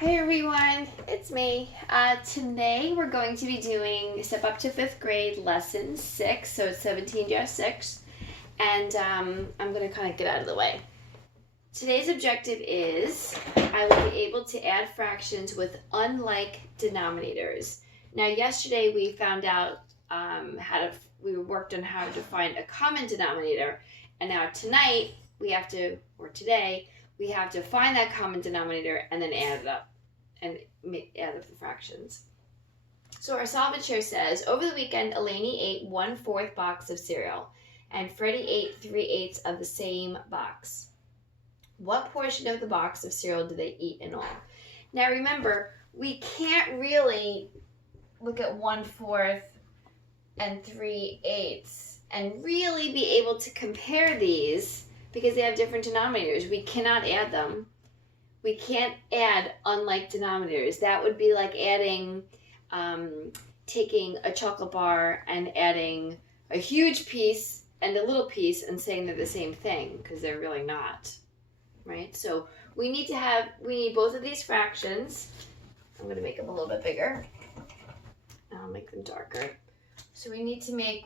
Hi everyone, it's me. Today we're going to be doing Step Up to 5th Grade Lesson 6, so it's 17-6, and I'm going to kind of get out of the way. Today's objective is I will be able to add fractions with unlike denominators. Now yesterday we found out we worked on how to find a common denominator, and now today we have to find that common denominator and then add it up and add up the fractions. So our solve and share says, over the weekend, Eleni ate 1/4 box of cereal and Freddie ate 3/8 of the same box. What portion of the box of cereal do they eat in all? Now remember, we can't really look at 1/4 and 3/8 and really be able to compare these because they have different denominators. We cannot add them. We can't add unlike denominators. That would be like taking a chocolate bar and adding a huge piece and a little piece and saying they're the same thing, because they're really not, right? So we need both of these fractions. I'm going to make them a little bit bigger. I'll make them darker. So we need to make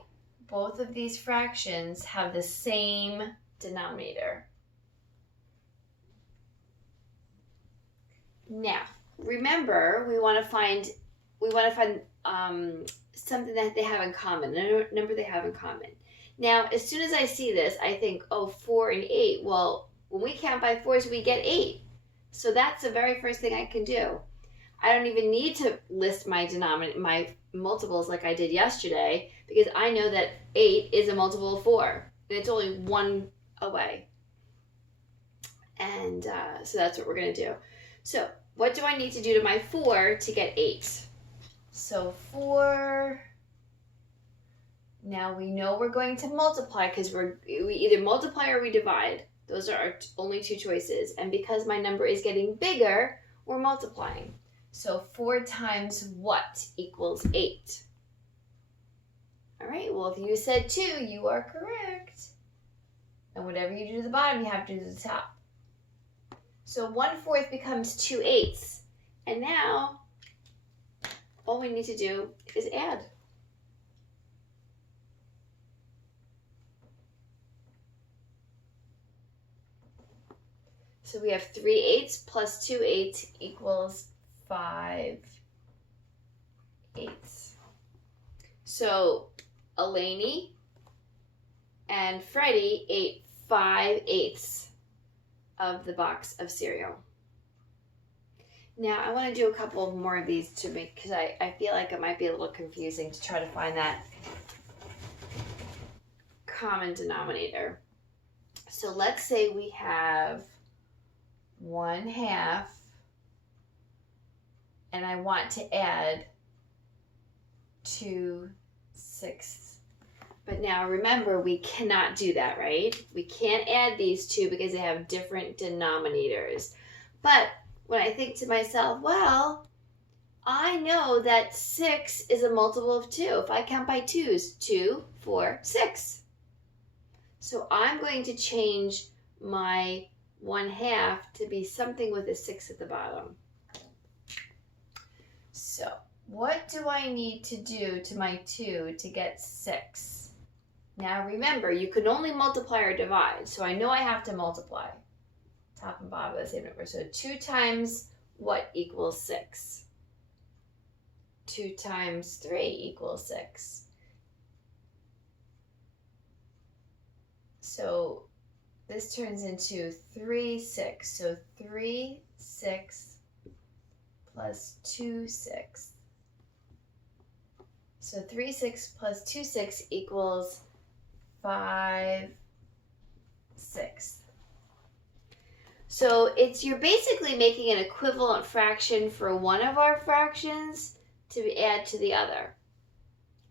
both of these fractions have the same denominator. Now, remember, we want to find something that they have in common, a number they have in common. Now, as soon as I see this, I think, oh, 4 and 8. Well, when we count by 4s, we get 8. So that's the very first thing I can do. I don't even need to list my multiples like I did yesterday, because I know that 8 is a multiple of 4, and it's only 1 away. And so that's what we're going to do. So what do I need to do to my 4 to get 8? So 4, now we know we're going to multiply, because we either multiply or we divide. Those are our only two choices. And because my number is getting bigger, we're multiplying. So 4 times what equals 8? All right, well, if you said 2, you are correct. And whatever you do to the bottom, you have to do to the top. So 1/4 becomes 2/8. And now, all we need to do is add. So we have 3/8 plus 2/8 equals 5/8. So Eleni and Freddie ate 5/8 of the box of cereal. Now I want to do a couple more of these to make, because I feel like it might be a little confusing to try to find that common denominator. So let's say we have 1/2 and I want to add 2/6. But now remember, we cannot do that, right? We can't add these two because they have different denominators. But when I think to myself, well, I know that 6 is a multiple of 2. If I count by 2s, 2, 4, 6. So I'm going to change my 1/2 to be something with a 6 at the bottom. So what do I need to do to my 2 to get 6? Now remember, you can only multiply or divide, so I know I have to multiply. Top and bottom of the same number. So 2 times what equals 6? 2 times 3 equals 6. So this turns into 3/6. So 3/6 plus 2/6. So 3/6 plus 2/6 equals 5/6. So you're basically making an equivalent fraction for one of our fractions to add to the other.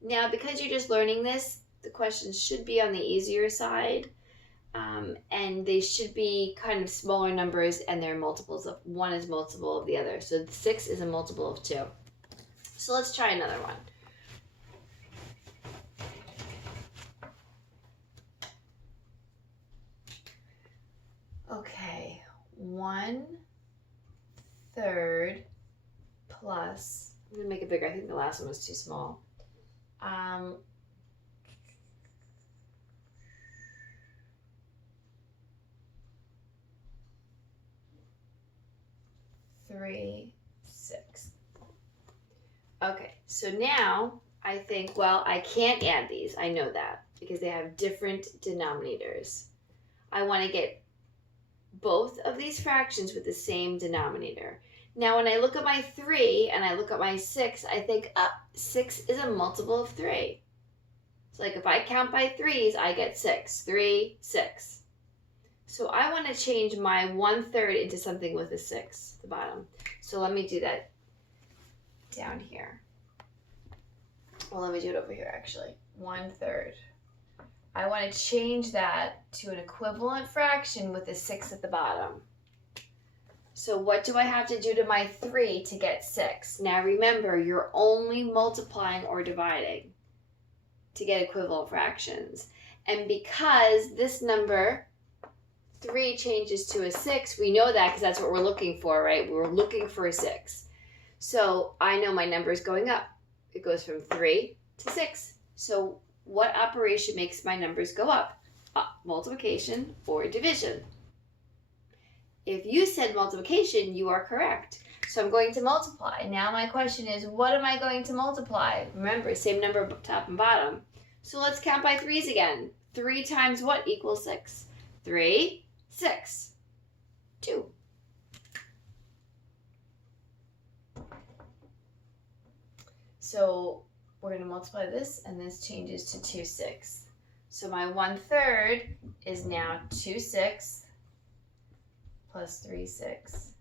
Now, because you're just learning this, the questions should be on the easier side, and they should be kind of smaller numbers, and they're multiples of one is multiple of the other. So 6 is a multiple of 2. So let's try another one. Okay, 1/3 1/3 plus, I'm going to make it bigger. I think the last one was too small. 3/6. Okay, so now I think, well, I can't add these. I know that because they have different denominators. I want to get both of these fractions with the same denominator. Now, when I look at my 3 and I look at my 6, I think, 6 is a multiple of 3. So like if I count by 3s, I get 6. 3, 6. So I want to change my 1/3 into something with a 6 at the bottom. So let me do that down here. Well, let me do it over here actually. 1/3. I want to change that to an equivalent fraction with a 6 at the bottom. So what do I have to do to my 3 to get 6? Now remember, you're only multiplying or dividing to get equivalent fractions. And because this number 3 changes to a 6, we know that because that's what we're looking for, right? We're looking for a 6. So I know my number is going up. It goes from 3 to 6. So what operation makes my numbers go up? Multiplication or division. If you said multiplication, you are correct. So I'm going to multiply. Now my question is, what am I going to multiply? Remember, same number top and bottom. So let's count by 3s again. 3 times what equals 6? 3, 6, 2. So we're going to multiply this, and this changes to 2, 6. So my 1/3 is now 2, 6 plus 3, 6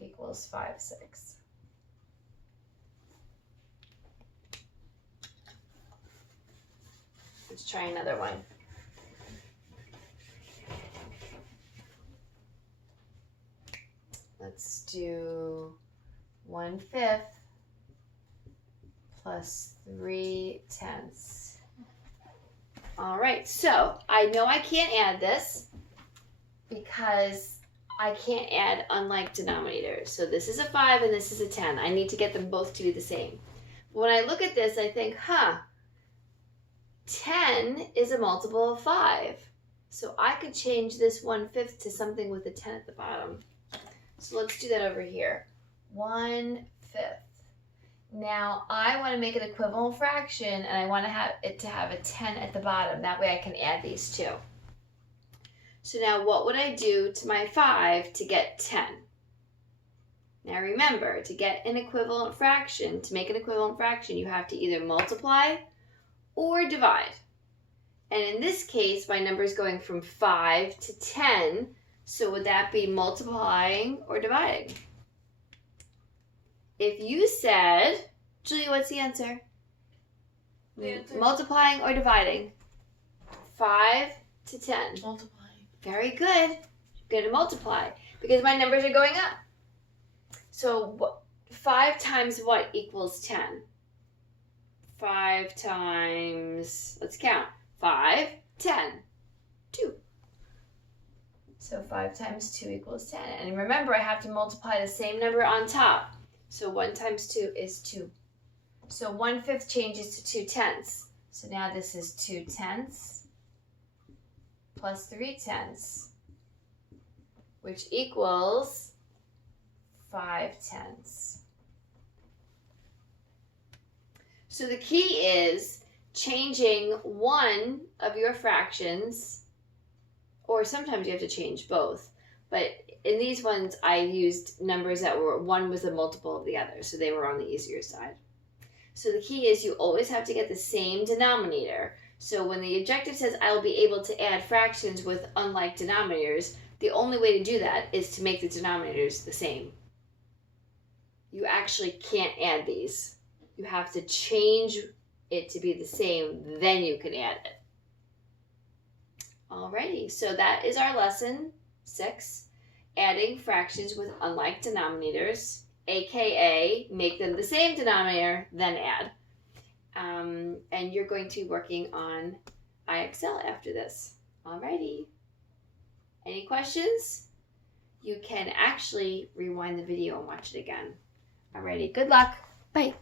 equals 5, 6. Let's try another one. Let's do 1/5 plus 3/10. All right, so I know I can't add this because I can't add unlike denominators. So this is a 5 and this is a 10. I need to get them both to be the same. But when I look at this, I think, 10 is a multiple of 5. So I could change this 1/5 to something with a 10 at the bottom. So let's do that over here. 1/5. Now I want to make an equivalent fraction, and I want to have it to have a 10 at the bottom. That way I can add these two. So now what would I do to my 5 to get 10? Now remember, to get an equivalent fraction, to make an equivalent fraction, you have to either multiply or divide. And in this case, my number is going from 5 to 10. So would that be multiplying or dividing? If you said, Julia, what's the answer? Multiplying or dividing? 5 to 10. Multiplying. Very good. I'm going to multiply because my numbers are going up. So 5 times what equals 10? 5 times, let's count. 5, 10, 2. So 5 times 2 equals 10. And remember, I have to multiply the same number on top. So 1 times 2 is 2. So 1/5 changes to 2/10. So now this is 2/10 plus 3/10, which equals 5/10. So the key is changing one of your fractions, or sometimes you have to change both. But in these ones, I used numbers that were, one was a multiple of the other, so they were on the easier side. So the key is you always have to get the same denominator. So when the objective says I will be able to add fractions with unlike denominators, the only way to do that is to make the denominators the same. You actually can't add these. You have to change it to be the same, then you can add it. Alrighty, so that is our lesson 6, adding fractions with unlike denominators, aka make them the same denominator, then add. And you're going to be working on IXL after this. Alrighty. Any questions? you can actually rewind the video and watch it again. Alrighty, good luck. Bye.